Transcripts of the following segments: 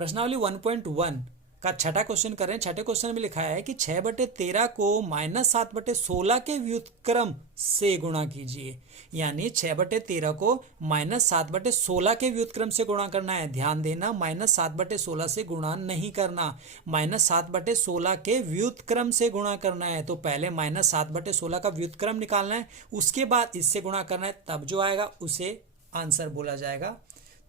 प्रश्नावली 1.1 का छठा क्वेश्चन कर रहे हैं। छठे क्वेश्चन में लिखा है कि 6/13 को -7/16 के व्युत्क्रम से गुणा कीजिए। यानी 6/13 को -7/16 के व्युत्क्रम से गुणा करना है। ध्यान देना, -7/16 से गुणा नहीं करना, -7/16 के व्युत्क्रम से गुणा करना है। तो पहले -7/16 का व्युत्क्रम निकालना है, उसके बाद इससे गुणा करना है, तब जो आएगा उसे आंसर बोला जाएगा।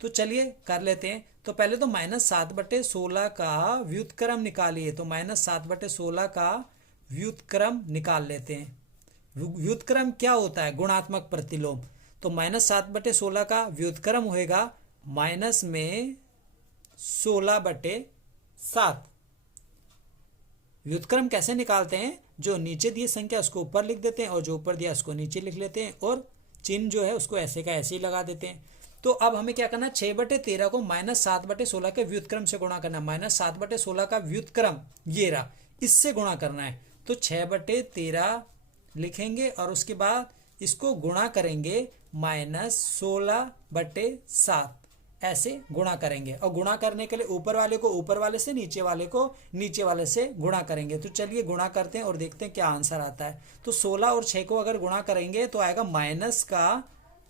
तो चलिए कर लेते हैं। तो पहले तो -7/16 का व्युत्क्रम निकालिए। तो -7/16 का व्युत्क्रम निकाल लेते हैं। व्युत्क्रम क्या होता है? गुणात्मक प्रतिलोम। तो -7/16 का व्युत्क्रम होएगा माइनस में 16/7। व्युत्क्रम कैसे निकालते हैं? जो नीचे दिए संख्या उसको ऊपर लिख देते हैं और जो ऊपर दिया उसको नीचे लिख लेते हैं और चिन्ह जो है उसको ऐसे का ऐसे ही लगा देते हैं। तो अब हमें क्या करना है? 6/13 को -7/16 के व्युत्क्रम से गुणा करना है। -7/16 का व्युत्क्रम ये रहा, इससे गुणा करना है। तो 6/13 लिखेंगे और उसके बाद इसको गुणा करेंगे -16/7, ऐसे गुणा करेंगे। और गुणा करने के लिए ऊपर वाले को ऊपर वाले से, नीचे वाले को नीचे वाले से गुणा करेंगे। तो चलिए गुणा करते हैं और देखते हैं क्या आंसर आता है। तो 16 और 6 को अगर गुणा करेंगे तो आएगा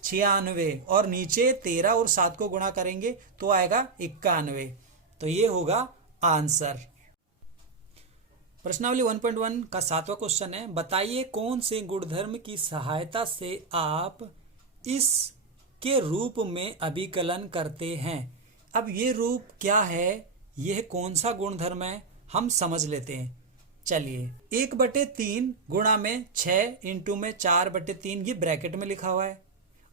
-96 और नीचे 13 और 7 को गुणा करेंगे तो आएगा 91। तो ये होगा आंसर। प्रश्नावली 1.1 का 7वां क्वेश्चन है, बताइए कौन से गुणधर्म की सहायता से आप इस के रूप में अभिकलन करते हैं। अब ये रूप क्या है, यह कौन सा गुणधर्म है, हम समझ लेते हैं। चलिए 1/3 गुणा में 6 इंटू में 4/3, ये ब्रैकेट में लिखा हुआ है।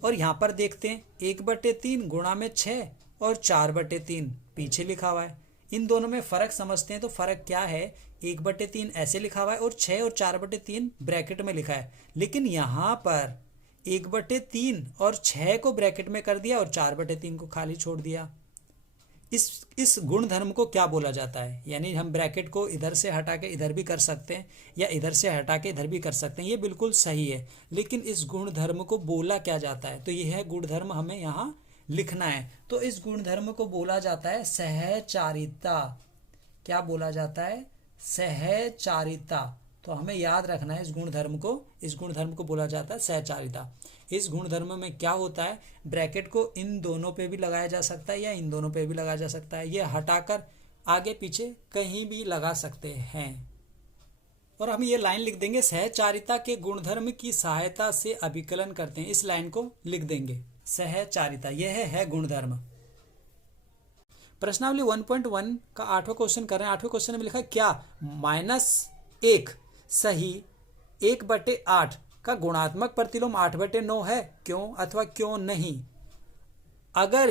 और यहाँ पर देखते हैं 1/3 गुणा में 6 और 4/3 पीछे लिखा हुआ है। इन दोनों में फ़र्क समझते हैं। तो फ़र्क क्या है? 1/3 ऐसे लिखा हुआ है और 6 और 4/3 ब्रैकेट में लिखा है। लेकिन यहाँ पर 1/3 और 6 को ब्रैकेट में कर दिया और 4/3 को खाली छोड़ दिया। इस गुणधर्म को क्या बोला जाता है? यानी हम ब्रैकेट को इधर से हटा के इधर भी कर सकते हैं या इधर से हटा के इधर भी कर सकते हैं, ये बिल्कुल सही है। लेकिन इस गुणधर्म को बोला क्या जाता है? तो यह गुणधर्म हमें यहाँ लिखना है। तो इस गुणधर्म को बोला जाता है सहचारिता। क्या बोला जाता है? सहचारिता। तो हमें याद रखना है इस गुणधर्म को बोला जाता है सहचारिता। इस गुणधर्म में क्या होता है? ब्रैकेट को इन दोनों पे भी लगाया जा सकता है या इन दोनों पे भी लगाया जा सकता है। ये हटाकर आगे पीछे कहीं भी लगा सकते हैं। और हम ये लाइन लिख देंगे, सहचारिता के गुणधर्म की सहायता से अभिकलन करते हैं। इस लाइन को लिख देंगे, सहचारिता यह है गुणधर्म। प्रश्नावली 1.1 का 8वां क्वेश्चन कर रहे हैं। 8वें क्वेश्चन में लिखा है, क्या -1 सही 1/8 का गुणात्मक प्रतिलोम 8/9 है? क्यों अथवा क्यों नहीं? अगर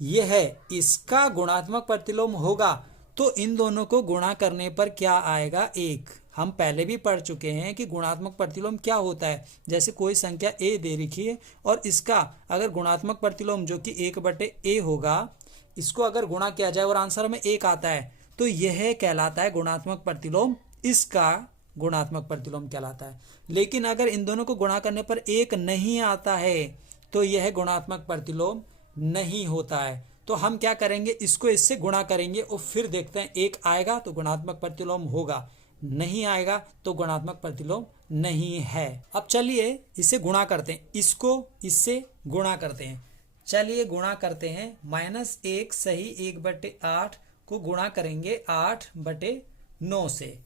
यह इसका गुणात्मक प्रतिलोम होगा तो इन दोनों को गुणा करने पर क्या आएगा? 1। हम पहले भी पढ़ चुके हैं कि गुणात्मक प्रतिलोम क्या होता है। जैसे कोई संख्या a दे रखी है और इसका अगर गुणात्मक प्रतिलोम जो कि 1/a होगा, इसको अगर गुणा किया जाए और आंसर में 1 आता है तो यह कहलाता है गुणात्मक प्रतिलोम, इसका गुणात्मक प्रतिलोम कहलाता है। लेकिन अगर इन दोनों को गुणा करने पर 1 नहीं आता है तो यह गुणात्मक प्रतिलोम नहीं होता है। तो हम क्या करेंगे? इसको इससे गुणा करेंगे और फिर देखते हैं 1 आएगा तो गुणात्मक प्रतिलोम होगा, नहीं आएगा तो गुणात्मक प्रतिलोम नहीं है। अब चलिए इसे गुणा करते हैं, इसको इससे गुणा करते हैं। चलिए गुणा करते हैं। -1 सही 1/8 को गुणा करेंगे 8/9 से।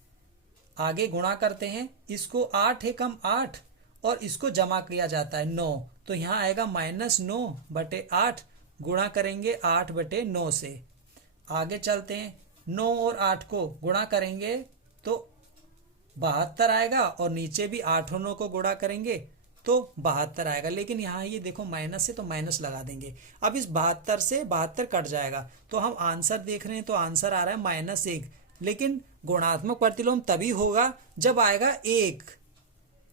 आगे गुणा करते हैं, इसको 8 है कम 8 और इसको जमा किया जाता है 9, तो यहाँ आएगा -9/8 गुणा करेंगे 8/9 से। आगे चलते हैं, 9 और 8 को गुणा करेंगे तो 72 आएगा और नीचे भी 8 और 9 को गुणा करेंगे तो 72 आएगा। लेकिन यहाँ ये देखो माइनस है तो माइनस लगा देंगे। अब इस 72 से 72 कट जाएगा तो हम आंसर देख रहे हैं तो आंसर आ रहा है -1। लेकिन गुणात्मक प्रतिलोम तभी होगा जब आएगा 1,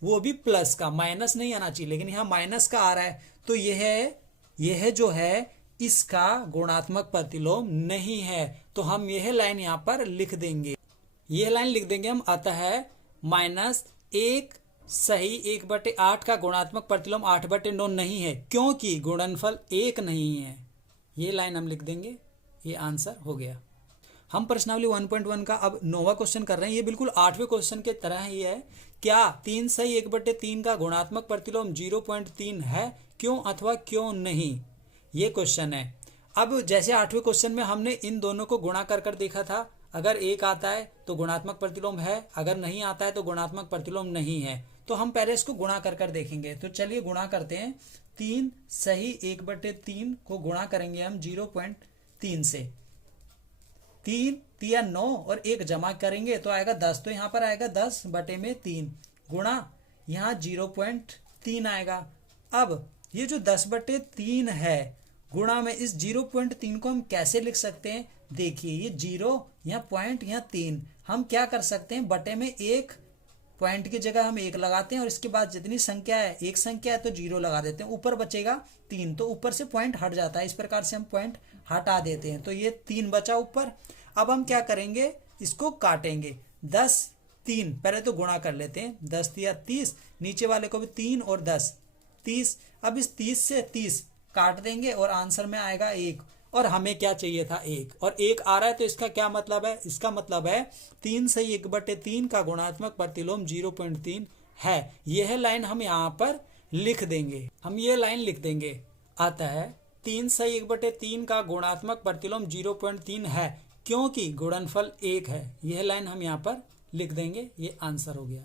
वो भी प्लस का, माइनस नहीं आना चाहिए, लेकिन यहाँ माइनस का आ रहा है तो यह जो है इसका गुणात्मक प्रतिलोम नहीं है। तो हम यह लाइन यहाँ पर लिख देंगे, यह लाइन लिख देंगे हम, अतः -1 सही 1/8 का गुणात्मक प्रतिलोम 8/9 नहीं है क्योंकि गुणनफल 1 नहीं है। ये लाइन हम लिख देंगे, ये आंसर हो गया। हम प्रश्नावली 1.1 का अब 9वां क्वेश्चन कर रहे हैं। ये बिल्कुल 8वें क्वेश्चन के तरह ही है। क्या 3 सही 1/3 का गुणात्मक प्रतिलोम 0.3 है, क्यों अथवा क्यों नहीं, ये क्वेश्चन है। अब जैसे 8वें क्वेश्चन में हमने इन दोनों को गुणा कर कर देखा था, अगर 1 आता है तो गुणात्मक प्रतिलोम है, अगर नहीं आता है तो गुणात्मक प्रतिलोम नहीं है। तो हम पहले इसको गुणा कर कर देखेंगे। तो चलिए गुणा करते हैं। 3 सही 1/3 को गुणा करेंगे हम 0.3 से। 3 3 9 और 1 जमा करेंगे तो आएगा 10। तो यहाँ पर आएगा 10/3 गुणा यहाँ 0.3 आएगा। अब ये जो 10/3 है गुणा में इस 0.3 को हम कैसे लिख सकते हैं? देखिए ये 0 यहाँ पॉइंट यहाँ 3, हम क्या कर सकते हैं, बटे में 1 पॉइंट की जगह हम 1 लगाते हैं और इसके बाद जितनी संख्या है, एक संख्या है तो 0 लगा देते हैं, ऊपर बचेगा 3, तो ऊपर से पॉइंट हट जाता है। इस प्रकार से हम पॉइंट हटा देते हैं, तो ये 3 बचा ऊपर। अब हम क्या करेंगे, इसको काटेंगे। 10 3 पहले तो गुणा कर लेते हैं, 10 या 30, नीचे वाले को भी 3 और 10 30। अब इस 30 से 30 काट देंगे और आंसर में आएगा 1, और हमें क्या चाहिए था 1, और 1 आ रहा है। तो इसका क्या मतलब है, इसका मतलब है 3 सही 1/3 का गुणात्मक प्रतिलोम 0.3 है। यह लाइन हम यहाँ पर लिख देंगे, हम ये लाइन लिख देंगे। आता है 3 सही 1/3 का गुणात्मक प्रतिलोम 0.3 है क्योंकि गुणनफल 1 है। यह लाइन हम यहाँ पर लिख देंगे, ये आंसर हो गया।